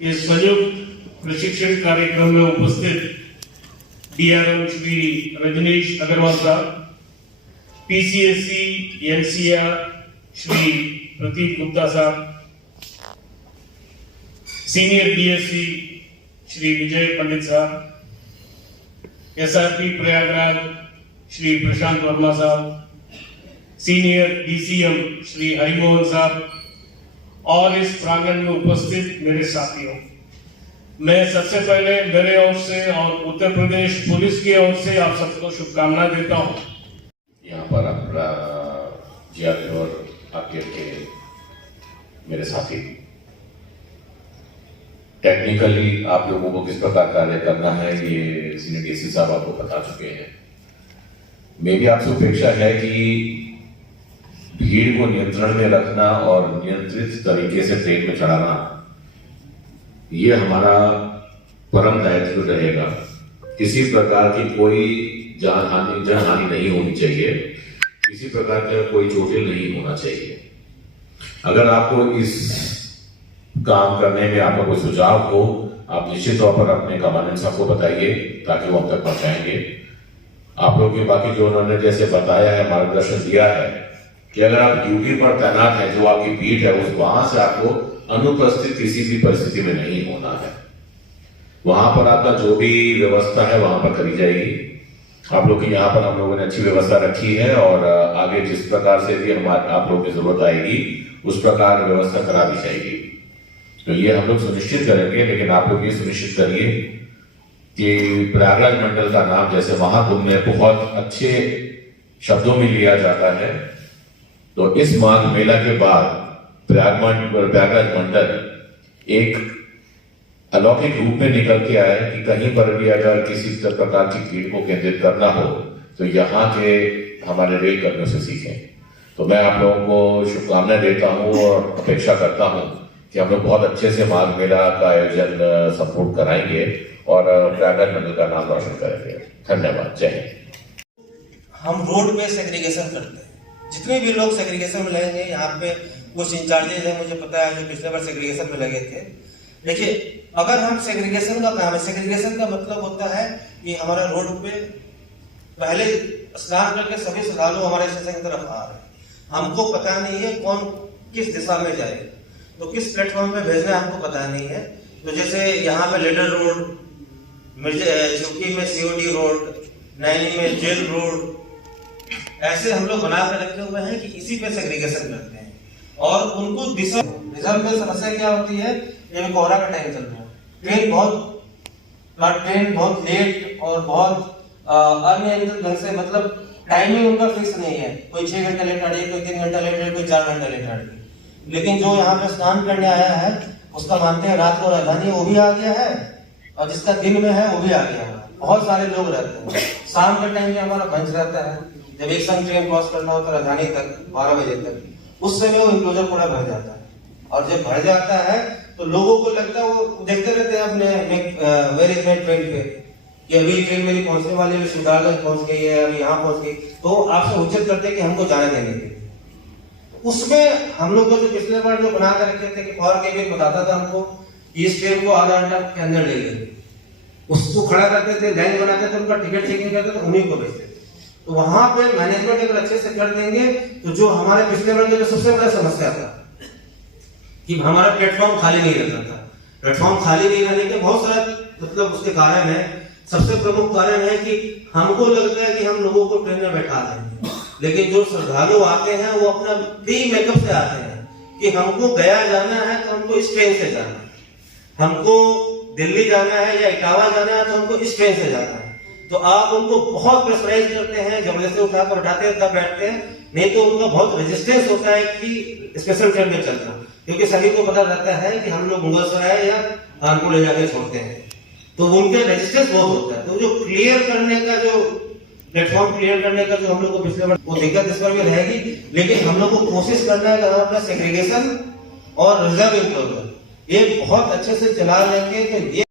इस संयुक्त प्रशिक्षण कार्यक्रम में उपस्थित डीआरएम श्री रजनीश अग्रवाल साहब, पीसीएससी एनसीआर श्री प्रतीक गुप्ता साहब, सीनियर बीएससी श्री विजय पंडित साहब, एसआरपी प्रयागराज श्री प्रशांत वर्मा साहब, सीनियर डीसीएम श्री हरिमोहन साहब और इस प्रांगण में उपस्थित मेरे साथियों, मैं सबसे पहले मेरे ओर से और उत्तर प्रदेश पुलिस की ओर से आप सबको शुभकामनाएं देता हूं। यहाँ पर अपना जीआरपी और आपके मेरे साथी, टेक्निकली आप लोगों को किस प्रकार कार्य करना है ये सीनियर डीसी साहब आपको बता चुके हैं। मेरी आपसे अपेक्षा है कि भीड़ को नियंत्रण में रखना और नियंत्रित तरीके से ट्रेन में चढ़ाना, ये हमारा परम दायित्व रहेगा। किसी प्रकार की कोई जान हानि नहीं होनी चाहिए, किसी प्रकार का कोई चोटिल नहीं होना चाहिए। अगर आपको इस काम करने में आपका कोई सुझाव हो, आप निश्चित तौर पर अपने कमांडेंट साहब को बताइए ताकि वो हम तक पहुंचाएंगे। आप लोग के बाकी जो उन्होंने जैसे बताया है, मार्गदर्शन दिया है कि अगर आप ड्यूटी पर तैनात हैं, जो आपकी बीट है उस वहां से आपको अनुपस्थित किसी भी परिस्थिति में नहीं होना है। वहां पर आपका जो भी व्यवस्था है वहां पर करी जाएगी। आप लोग की यहाँ पर हम लोगों ने अच्छी व्यवस्था रखी है और आगे जिस प्रकार से भी हमारे आप लोगों की जरूरत आएगी उस प्रकार व्यवस्था करा दी जाएगी। तो ये हम लोग सुनिश्चित करेंगे, लेकिन आप लोग ये सुनिश्चित करिए कि प्रयागराज मंडल का नाम जैसे महाकुंभ में बहुत अच्छे शब्दों में लिया जाता है, तो इस माघ मेला के बाद प्रयागराज मंडल एक अलौकिक रूप में निकल के आया कि कहीं पर भी अगर किसी प्रकार की भीड़ को केंद्रित करना हो तो यहाँ के हमारे रेल कर्मियों से सीखें। तो मैं आप लोगों को शुभकामनाएं देता हूँ और अपेक्षा करता हूँ कि हम लोग बहुत अच्छे से माघ मेला का आयोजन संपूर्ण कराएंगे और प्रयागराज मंडल का नाम रोशन करेंगे। धन्यवाद। जय हिंद। हम रोड पे सेग्रीगेशन करते हैं। जितने भी लोग सेग्रीगेशन में लगेंगे, यहाँ पे कुछ इंचार्जेज हैं, मुझे पता है, जो पिछले बार सेग्रीगेशन में लगे थे। देखिए, अगर हम सेग्रीगेशन का काम है, सेग्रीगेशन का मतलब होता है कि हमारा रोड पे पहले स्नान करके सभी श्रद्धालु हमारे स्टेशन की तरफ आ रहे हैं, हमको पता नहीं है कौन किस दिशा में जाए, तो किस प्लेटफॉर्म पे भेजना हमको पता नहीं है। तो जैसे यहाँ पे लिडर रोड, झुकी में सीओडी रोड, नैनी में जेल रोड, ऐसे हम लोग बना कर रखे हुए हैं कि इसी पे सेग्रीगेशन करते हैं और उनको दिशा। रिजर्व में समस्या क्या होती है, ये कोहरा का टाइम चल रहा है, ट्रेन बहुत लेट और बहुत अनियंत्रित ढंग से, मतलब टाइमिंग उनका फिक्स नहीं है। कोई 6 घंटा लेट आ रही है, कोई 3 घंटा लेट आ रही है, कोई 4 घंटा लेट आ रही है। लेकिन जो यहाँ पे स्नान करने आया है उसका मानते हैं रात को राजधानी वो भी आ गया है और जिसका दिन में है वो भी आ गया है। बहुत सारे लोग रहते हैं। शाम के टाइम में हमारा बंच रहता है, जब एक संग ट्रेन क्रॉस करना होता है राजधानी तक 12 बजे तक, उस समय वो इंक्लोजर पूरा भर जाता है। और जब भर जाता है तो लोगों को लगता है, वो देखते रहते हैं अपने वेयर इज माय ट्रेन पे कि अभी ट्रेन मेरी पहुंचने वाली है, शिवदारगंज पहुंच गई है, अभी यहाँ पहुंच गई, तो आपसे उचित करते हैं कि हमको जाने देने के लिए। उसमें हम लोग को जो पिछले बार जो बना कर रखे थे कि फॉर केबिन बताता था हमको इस ट्रेन को आधा घंटा के अंदर ले लेंगे, उसको खड़ा करते थे, लाइन बनाते थे, उनका टिकट चेकिंग करते थे, उन्हीं को भेजते थे। तो वहां पे मैनेजमेंट अगर अच्छे से कर देंगे तो जो हमारे पिछले बार जो सबसे बड़ा समस्या था कि हमारा प्लेटफॉर्म खाली नहीं रहता था। प्लेटफॉर्म खाली नहीं रहने के बहुत सारे मतलब उसके कारण है। सबसे प्रमुख कारण है कि हमको लगता है कि हम लोगों को ट्रेन में बैठा देंगे, लेकिन जो श्रद्धालु आते हैं वो अपना प्री मेकअप से आते हैं कि हमको गया जाना है तो हमको इस ट्रेन से जाना है, हमको दिल्ली जाना है या इटावा जाना है तो हमको इस ट्रेन से जाना है। तो आप उनको बहुत प्रेशराइज करते हैं, जबरदस्ती उठाकर उठाते हैं तब बैठते हैं, नहीं तो उनका बहुत रेजिस्टेंस होता है कि स्पेशल ट्रेन में चलना, क्योंकि सभी को पता रहता है कि हम लोग मुगलसराय या कानपुर ले जाके छोड़ते हैं, तो उनका रेजिस्टेंस बहुत होता है। तो जो क्लियर करने का, जो प्लेटफॉर्म क्लियर करने का जो हम लोग को पिछले बार, वो दिक्कत इस बार भी रहेगी, लेकिन हम लोग को कोशिश करना है कि हम अपना सेग्रीगेशन और रिजर्व इंक्लोजर ये बहुत अच्छे से चला लेंगे। तो ये